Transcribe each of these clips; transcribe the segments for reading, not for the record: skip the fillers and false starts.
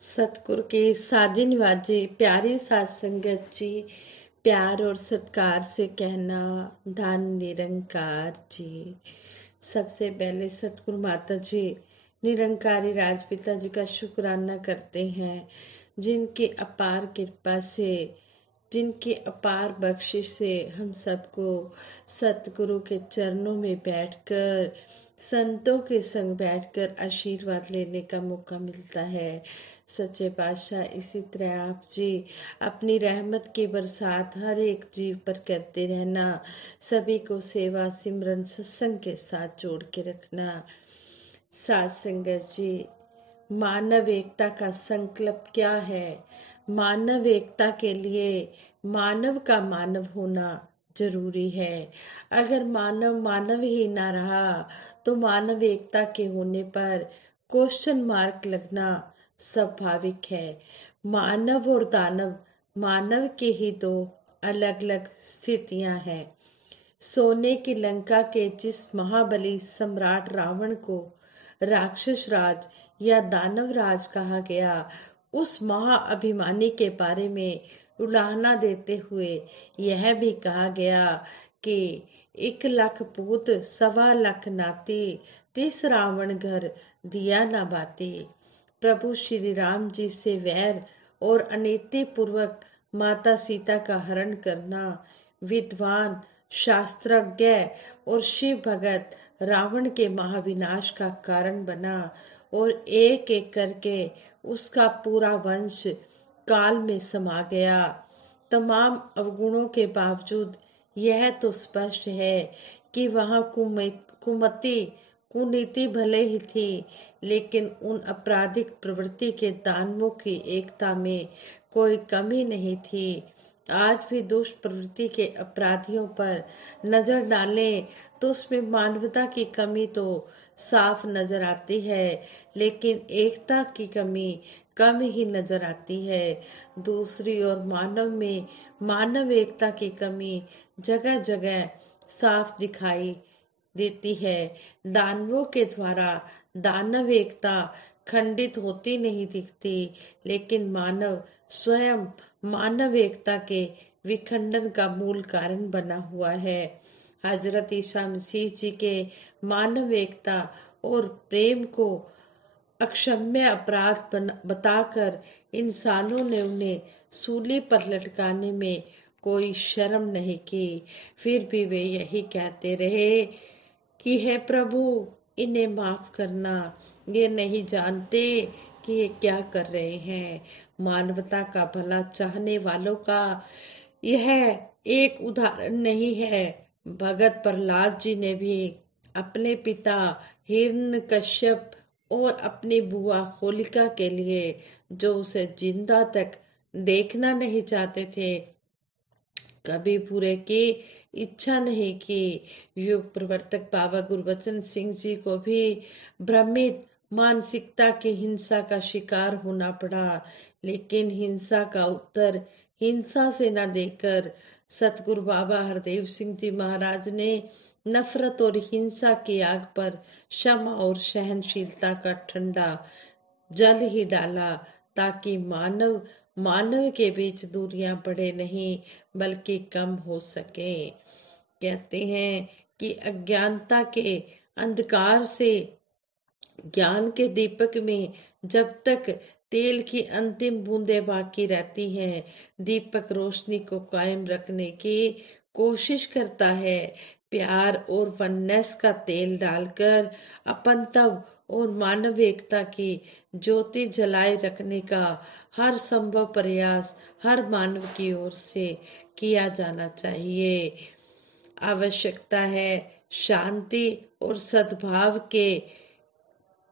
सतगुरु के साजे निवाजे प्यारी साध संगत जी, प्यार और सत्कार से कहना धन निरंकार जी। सबसे पहले सतगुरु माता जी निरंकारी राजपिता जी का शुक्राना करते हैं, जिनकी अपार कृपा से, जिनकी अपार बख्शिश से हम सबको सतगुरु के चरणों में बैठकर, संतों के संग बैठकर आशीर्वाद लेने का मौका मिलता है। सच्चे पातशाह इसी तरह आप जी अपनी रहमत की बरसात हर एक जीव पर करते रहना, सभी को सेवा सिमरन सत्संग के साथ जोड़ के रखना। साध संगत जी, मानव एकता का संकल्प क्या है? मानव एकता के लिए मानव का मानव होना जरूरी है। अगर मानव मानव ही ना रहा तो मानव एकता के होने पर क्वेश्चन मार्क लगना स्वाभाविक है। मानव और दानव, मानव की ही दो अलग अलग स्थितियां हैं। सोने की लंका के जिस महाबली सम्राट रावण को राक्षस राज या दानव राज कहा गया, उस महाअभिमानी के बारे में उलाहना देते हुए यह भी कहा गया कि 1 लाख पूत 1.25 लाख नाती, 30 रावण घर दिया ना बाती। प्रभु श्री राम जी से वैर और अनीति पूर्वक माता सीता का हरण करना विद्वान, शास्त्रज्ञ और शिव भगत रावण के महाविनाश का कारण बना और एक एक करके उसका पूरा वंश काल में समा गया। तमाम अवगुणों के बावजूद यह तो स्पष्ट है कि वहां कुनीति भले ही थी, लेकिन उन आपराधिक प्रवृत्ति के दानवों की एकता में कोई कमी नहीं थी। आज भी दुष्ट प्रवृत्ति के अपराधियों पर नजर डालें तो उसमें मानवता की कमी तो साफ नजर आती है, लेकिन एकता की कमी कम ही नजर आती है। दूसरी ओर मानव में मानव एकता की कमी जगह जगह साफ दिखाई देती है। दानवों के द्वारा दानव एकता खंडित होती नहीं दिखती, लेकिन मानव स्वयं मानव एकता के विखंडन का मूल कारण बना हुआ है। हजरत ईसा मसीह जी के मानव एकता और प्रेम को अक्षम्य अपराध बताकर इंसानों ने उन्हें सूली पर लटकाने में कोई शर्म नहीं की। फिर भी वे यही कहते रहे कि हे प्रभु, इन्हें माफ करना, ये नहीं जानते कि ये क्या कर रहे हैं। मानवता का भला चाहने वालों का यह एक उदाहरण नहीं है। भगत प्रहलाद जी ने भी अपने पिता हिरण्यकश्यप और अपनी बुआ होलिका के लिए, जो उसे जिंदा तक देखना नहीं चाहते थे, कभी बुरे की इच्छा नहीं की। युग प्रवर्तक बाबा गुरबचन सिंह जी को भी भ्रमित मानसिकता की हिंसा का शिकार होना पड़ा, लेकिन हिंसा का उत्तर हिंसा से न देकर सतगुरु बाबा हरदेव सिंह जी महाराज ने नफरत और हिंसा की आग पर क्षमा और सहनशीलता का ठंडा जल ही डाला, ताकि मानव मानव के बीच दूरियां बढ़े नहीं बल्कि कम हो सके। कहते हैं कि अज्ञानता के अंधकार से ज्ञान के दीपक में जब तक तेल की अंतिम बूंदें बाकी रहती हैं, दीपक रोशनी को कायम रखने की कोशिश करता है। प्यार और वननेस का तेल डालकर अपनत्व और मानव एकता की ज्योति जलाए रखने का हर संभव प्रयास हर मानव की ओर से किया जाना चाहिए। आवश्यकता है शांति और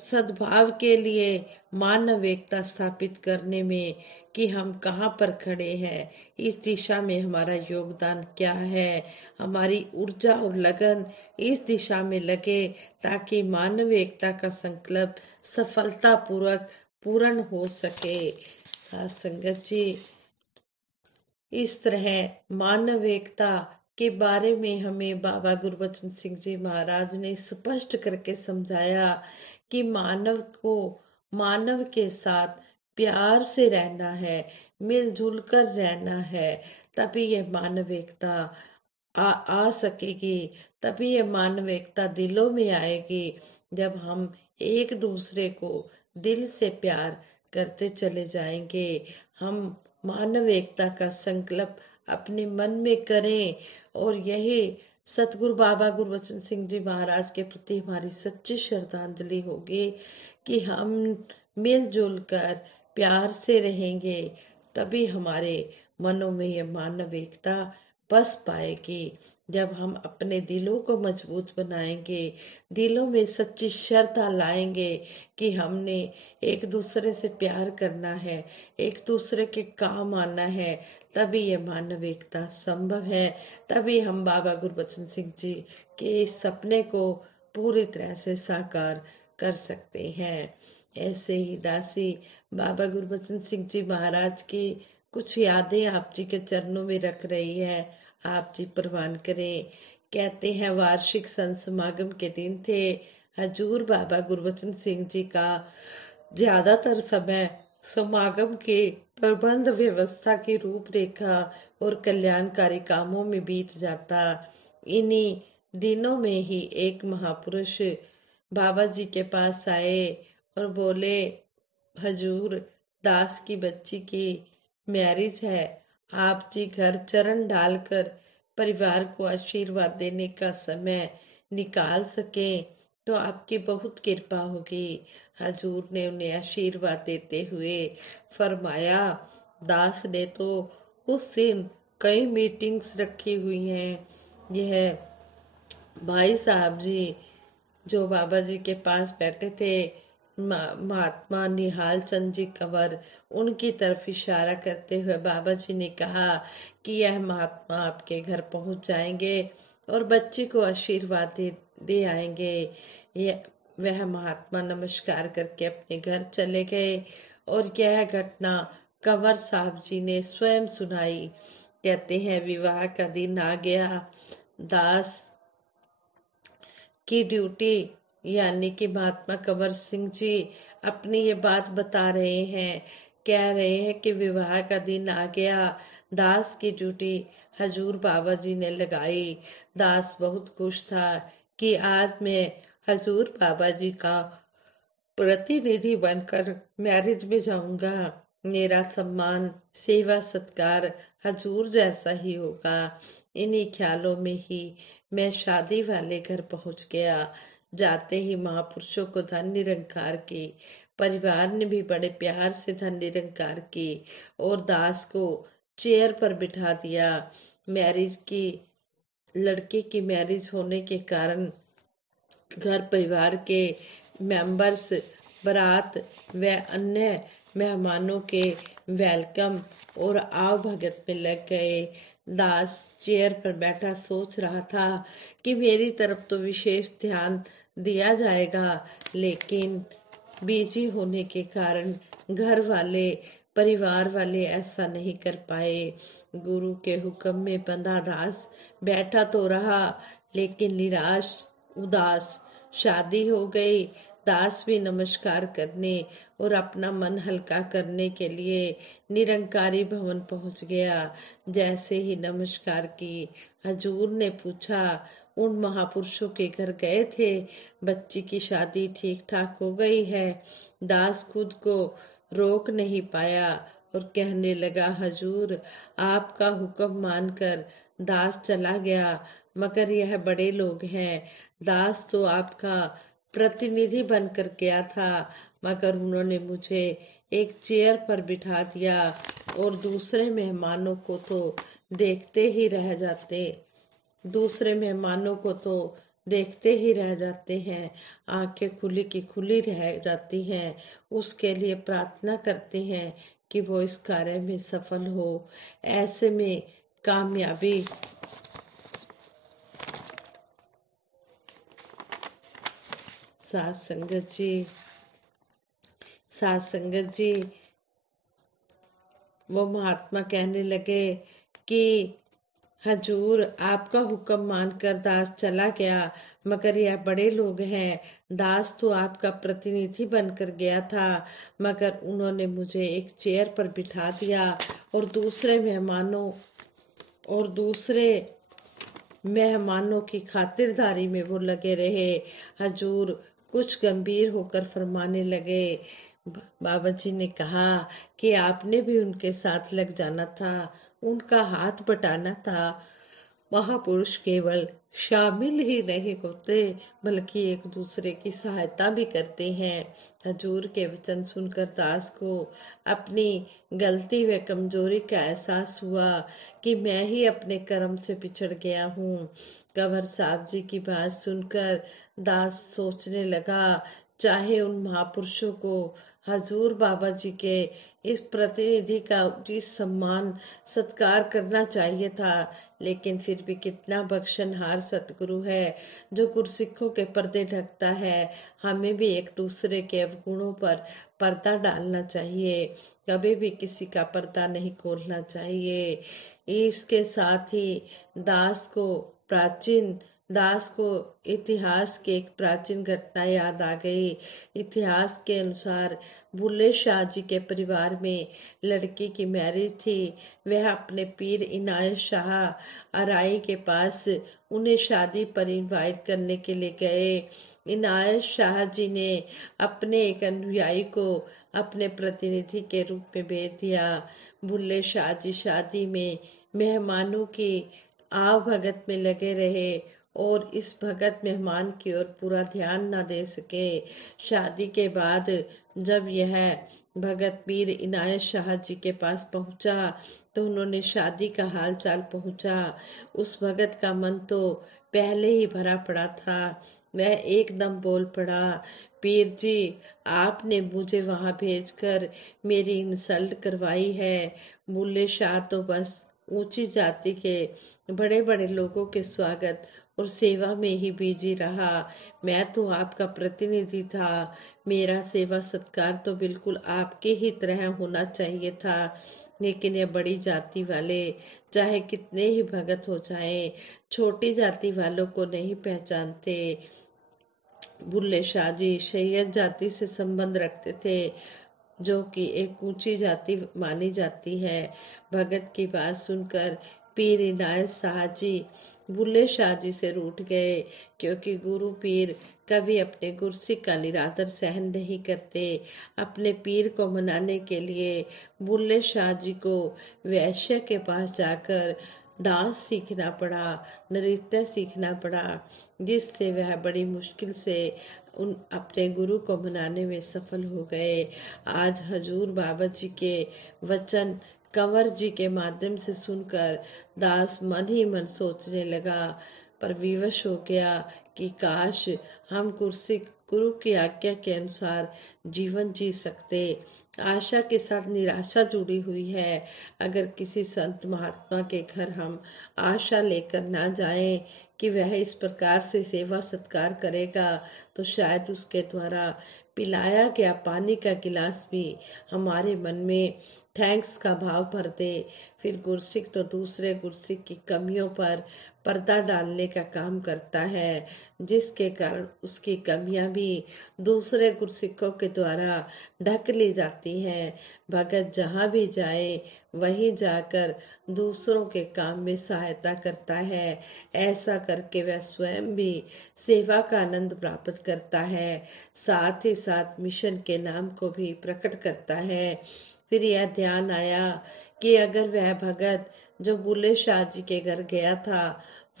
सद्भाव के लिए मानव एकता स्थापित करने में कि हम कहाँ पर खड़े हैं, इस दिशा में हमारा योगदान क्या है। हमारी ऊर्जा और लगन इस दिशा में लगे ताकि मानव एकता का संकल्प सफलतापूर्वक पूर्ण हो सके। संगत जी, इस तरह मानव एकता के बारे में हमें बाबा गुरबचन सिंह जी महाराज ने स्पष्ट करके समझाया कि मानव को मानव के साथ प्यार से रहना है, मिलजुल कर रहना है। तभी ये मानव एकता आ सकेगी। तभी ये मानव एकता दिलों में आएगी, जब हम एक दूसरे को दिल से प्यार करते चले जाएंगे। हम मानव एकता का संकल्प अपने मन में करें, और यही सतगुरु बाबा गुरबचन सिंह जी महाराज के प्रति हमारी सच्ची श्रद्धांजलि होगी कि हम मिलजुल कर प्यार से रहेंगे। तभी हमारे मनों में ये मानव एकता बस पाएगी। जब हम अपने दिलों को मजबूत बनाएंगे, दिलों में सच्ची श्रद्धा लाएंगे कि हमने एक दूसरे से प्यार करना है, एक दूसरे के काम आना है, तभी ये मानव एकता संभव है। तभी हम बाबा गुरबचन सिंह जी के इस सपने को पूरी तरह से साकार कर सकते हैं। ऐसे ही दासी बाबा गुरबचन सिंह जी महाराज की कुछ यादें आप जी के चरणों में रख रही है, आप जी प्रवान करें। कहते हैं वार्षिक संत समागम के दिन थे। हजूर बाबा गुरबचन सिंह जी का ज्यादातर समय समागम के प्रबंध व्यवस्था की रूपरेखा और कल्याणकारी कामों में बीत जाता। इन्हीं दिनों में ही एक महापुरुष बाबा जी के पास आए और बोले, हजूर, दास की बच्ची की मैरिज है, आप जी घर चरण डालकर परिवार को आशीर्वाद देने का समय निकाल सकें तो आपकी बहुत कृपा होगी। हजूर ने उन्हें आशीर्वाद देते हुए फरमाया, दास ने तो उस दिन कई मीटिंग्स रखी हुई हैं। यह भाई साहब जी जो बाबा जी के पास बैठे थे, महात्मा निहाल चंद जी कंवर, उनकी तरफ इशारा करते हुए बाबा जी ने कहा कि यह महात्मा आपके घर पहुंच जाएंगे और बच्ची को आशीर्वाद दे आएंगे। वह महात्मा नमस्कार करके अपने घर चले गए और यह घटना कंवर साहब जी ने स्वयं सुनाई। कहते हैं विवाह का दिन आ गया। दास की ड्यूटी यानी कि महात्मा कंवर सिंह जी अपनी ये बात बता रहे हैं, कह रहे हैं कि विवाह का दिन आ गया, दास की ड्यूटी हजूर बाबा जी ने लगाई। दास बहुत खुश था कि आज मैं हजूर बाबा जी का प्रतिनिधि बनकर मैरिज में जाऊंगा। मेरा सम्मान सेवा सत्कार हजूर जैसा ही होगा। इन्हीं ख्यालों में ही मैं शादी वाले घर पहुंच गया। जाते ही महापुरुषों को धन निरंकार की, परिवार ने भी बड़े प्यार से धन निरंकार की और दास को चेयर पर बिठा दिया। मैरिज की लड़के की मैरिज होने के कारण घर परिवार के मेंबर्स, बारात व अन्य मेहमानों के वेलकम और आवभगत में लग गए। दास चेयर पर बैठा सोच रहा था कि मेरी तरफ तो विशेष ध्यान दिया जाएगा, लेकिन बिजी होने के कारण घर वाले, परिवार वाले ऐसा नहीं कर पाए। गुरु के हुक्म में बंधा दास बैठा तो रहा, लेकिन निराश उदास। शादी हो गई। दास भी नमस्कार करने और अपना मन हल्का करने के लिए निरंकारी भवन पहुंच गया। जैसे ही नमस्कार की, हजूर ने पूछा, उन महापुरुषों के घर गए थे, बच्ची की शादी ठीक ठाक हो गई है? दास खुद को रोक नहीं पाया और कहने लगा, हजूर, आपका हुक्म मानकर दास चला गया, मगर यह बड़े लोग हैं। दास तो आपका प्रतिनिधि बनकर गया था, मगर उन्होंने मुझे एक चेयर पर बिठा दिया और दूसरे मेहमानों को तो देखते ही रह जाते दूसरे मेहमानों को तो देखते ही रह जाते हैं, आंखें खुली की खुली रह जाती हैं। उसके लिए प्रार्थना करते हैं कि वो इस कार्य में सफल हो। ऐसे में कामयाबी साथ संगत जी वो महात्मा कहने लगे कि हजूर, आपका हुक्म मानकर दास चला गया, मगर यह बड़े लोग हैं। दास तो आपका प्रतिनिधि बनकर गया था, मगर उन्होंने मुझे एक चेयर पर बिठा दिया और दूसरे मेहमानों की खातिरदारी में वो लगे रहे। हजूर कुछ गंभीर होकर फरमाने लगे। बाबा जी ने कहा कि आपने भी उनके साथ लग जाना था, उनका हाथ बटाना था। महापुरुष केवल शामिल ही नहीं होते, बल्कि एक दूसरे की सहायता भी करते हैं। हजूर के वचन सुनकर दास को अपनी गलती व कमजोरी का एहसास हुआ कि मैं ही अपने कर्म से पिछड़ गया हूँ। कंवर साहब जी की बात सुनकर दास सोचने लगा, चाहे उन महापुरुषों को हजूर बाबा जी के इस प्रतिनिधि का उचित सम्मान सत्कार करना चाहिए था, लेकिन फिर भी कितना बख्शनहार सतगुरु है जो गुरसिखों के पर्दे ढकता है। हमें भी एक दूसरे के अवगुणों पर पर्दा डालना चाहिए, कभी भी किसी का पर्दा नहीं खोलना चाहिए। इसके साथ ही दास को प्राचीन दास को इतिहास की एक प्राचीन घटना याद आ गई। इतिहास के अनुसार बुल्ले शाह जी के परिवार में लड़की की मैरिज थी। वह अपने पीर इनायत शाह अराई के पास उन्हें शादी पर इनवाइट करने के लिए गए। इनायत शाह जी ने अपने एक अनुयायी को अपने प्रतिनिधि के रूप में भेज दिया। बुल्ले शाह जी शादी में मेहमानों की आवभगत में लगे रहे और इस भगत मेहमान की ओर पूरा ध्यान न दे सके। शादी के बाद जब यह भगत पीर इनायत शाह जी के पास पहुंचा तो उन्होंने शादी का हाल चाल पूछा। उस भगत का मन तो पहले ही भरा पड़ा था। वह एकदम बोल पड़ा, पीर जी, आपने मुझे वहां भेजकर मेरी इंसल्ट करवाई है। बुल्ले शाह तो बस ऊंची जाति के बड़े बड़े लोगों के स्वागत और सेवा में ही बिजी रहा। मैं तो आपका प्रतिनिधि था, मेरा सेवा सत्कार तो बिल्कुल आपके ही तरह होना चाहिए था। लेकिन ये बड़ी जाति वाले चाहे कितने ही भगत हो जाएं, छोटी जाति वालों को नहीं पहचानते। बुल्ले शाह जी शैयद जाति से संबंध रखते थे, जो कि एक ऊंची जाति मानी जाती है। भगत की बात सुनकर पीर इनायत शाह जी बुल्ले शाह जी से रूठ गए, क्योंकि गुरु पीर कभी अपने गुरसिख का निरादर सहन नहीं करते। अपने पीर को मनाने के लिए बुल्ले शाह जी को वैश्य के पास जाकर डांस सीखना पड़ा, नृत्य सीखना पड़ा, जिससे वह बड़ी मुश्किल से अपने गुरु को मनाने में सफल हो गए। आज हजूर बाबा जी के वचन कंवर जी के माध्यम से सुनकर दास मन ही मन सोचने लगा, पर विवश हो गया कि काश हम गुरु की आज्ञा के अनुसार जीवन जी सकते। आशा के साथ निराशा जुड़ी हुई है। अगर किसी संत महात्मा के घर हम आशा लेकर ना जाएं कि वह इस प्रकार से सेवा सत्कार करेगा, तो शायद उसके द्वारा पिलाया गया पानी का गिलास भी हमारे मन में थैंक्स का भाव भर दे। फिर गुरसिख तो दूसरे गुरसिख की कमियों पर पर्दा डालने का काम करता है, जिसके कारण उसकी कमियां भी दूसरे गुरसिखों के द्वारा ढक ली जाती हैं। भगत जहाँ भी जाए वहीं जाकर दूसरों के काम में सहायता करता है। ऐसा करके वह स्वयं भी सेवा का आनंद प्राप्त करता है, साथ ही साथ मिशन के नाम को भी प्रकट करता है। फिर यह ध्यान आया कि अगर वह भगत जो बुल्ले शाह जी के घर गया था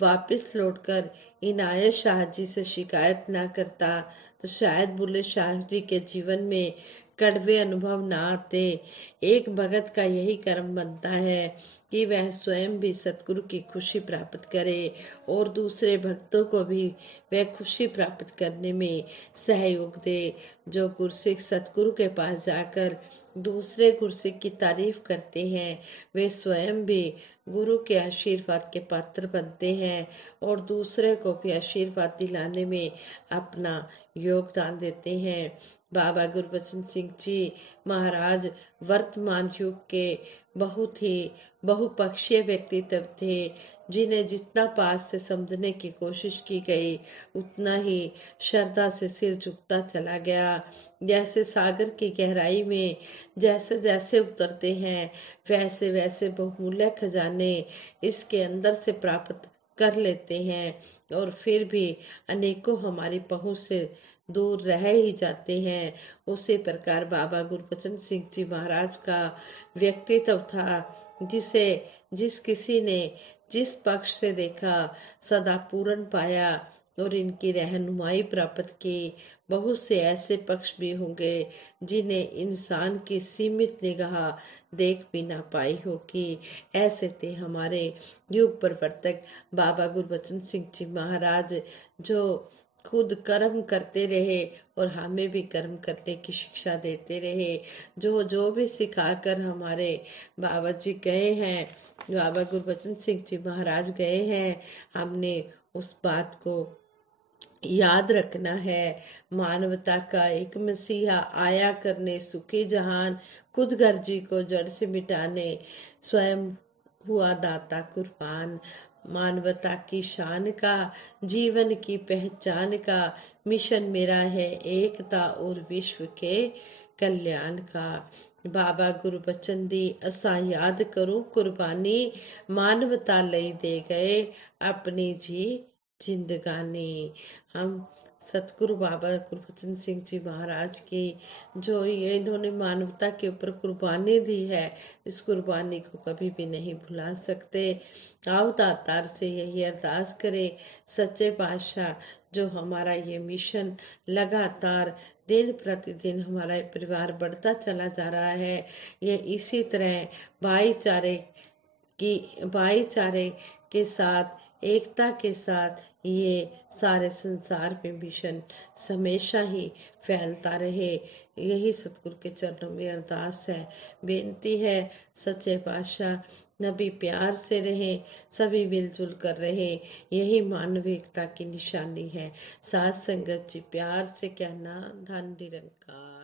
वापस लौटकर इनायत शाह जी से शिकायत ना करता, तो शायद बुल्ले शाह जी के जीवन में कड़वे अनुभव ना आते। एक भगत का यही कर्म बनता है कि वह स्वयं भी सतगुरु की खुशी प्राप्त करे और दूसरे भक्तों को भी वह खुशी प्राप्त करने में सहयोग दे। जो गुरसिख सतगुरु के पास जाकर दूसरे गुरसिख की तारीफ करते हैं, वे स्वयं भी गुरु के आशीर्वाद के पात्र बनते हैं और दूसरे को भी आशीर्वाद दिलाने में अपना योगदान देते हैं। बाबा गुरबचन सिंह जी महाराज वर्तमान युग के बहुत ही बहुपक्षीय व्यक्तित्व थे, जिन्हें जितना पास से समझने की कोशिश की गई उतना ही श्रद्धा से सिर झुकता चला गया। जैसे सागर की गहराई में जैसे जैसे उतरते हैं वैसे वैसे बहुमूल्य खजाने इसके अंदर से प्राप्त कर लेते हैं, और फिर भी अनेकों हमारी पहुंच से दूर रह ही जाते हैं। उसी प्रकार बाबा गुरबचन सिंह जी महाराज का व्यक्तित्व था, जिसे जिस किसी ने जिस पक्ष से देखा सदा पूर्ण पाया और इनकी रहनुमाई प्राप्त की। बहुत से ऐसे पक्ष भी होंगे जिन्हें इंसान की सीमित निगाह देख भी ना पाई होगी। ऐसे थे हमारे युग प्रवर्तक बाबा गुरबचन सिंह जी महाराज, जो खुद कर्म करते रहे और हमें भी कर्म करने की शिक्षा देते रहे। जो जो भी सिखाकर हमारे बाबा जी गए हैं, बाबा गुरबचन सिंह जी महाराज गए हैं, हमने उस बात को याद रखना है। मानवता का एक मसीहा आया करने सुखी जहान, खुद गर्जी को जड़ से मिटाने स्वयं हुआ दाता कुर्बान। मानवता की शान का, जीवन की पहचान का मिशन मेरा है एकता और विश्व के कल्याण का। बाबा गुरबचन दी असा याद करूं कुर्बानी, मानवता लई दे गए अपनी जी जिंदगानी। हम सतगुरु बाबा गुरबचन सिंह जी महाराज की जो ये इन्होंने मानवता के ऊपर कुर्बानी दी है, इस कुर्बानी को कभी भी नहीं भुला सकते। आओ दातार से यही अरदास करें, सच्चे पातशाह जो हमारा ये मिशन लगातार दिन प्रतिदिन हमारा परिवार बढ़ता चला जा रहा है, ये इसी तरह भाईचारे भाईचारे के साथ, एकता के साथ ये सारे संसार में मिशन हमेशा ही फैलता रहे। यही सतगुरु के चरणों में अरदास है, बेनती है। सच्चे पातशाह नबी प्यार से रहे, सभी मिलजुल कर रहे, यही मानविकता की निशानी है। साथ संगत जी प्यार से कहना, धन निरंकार।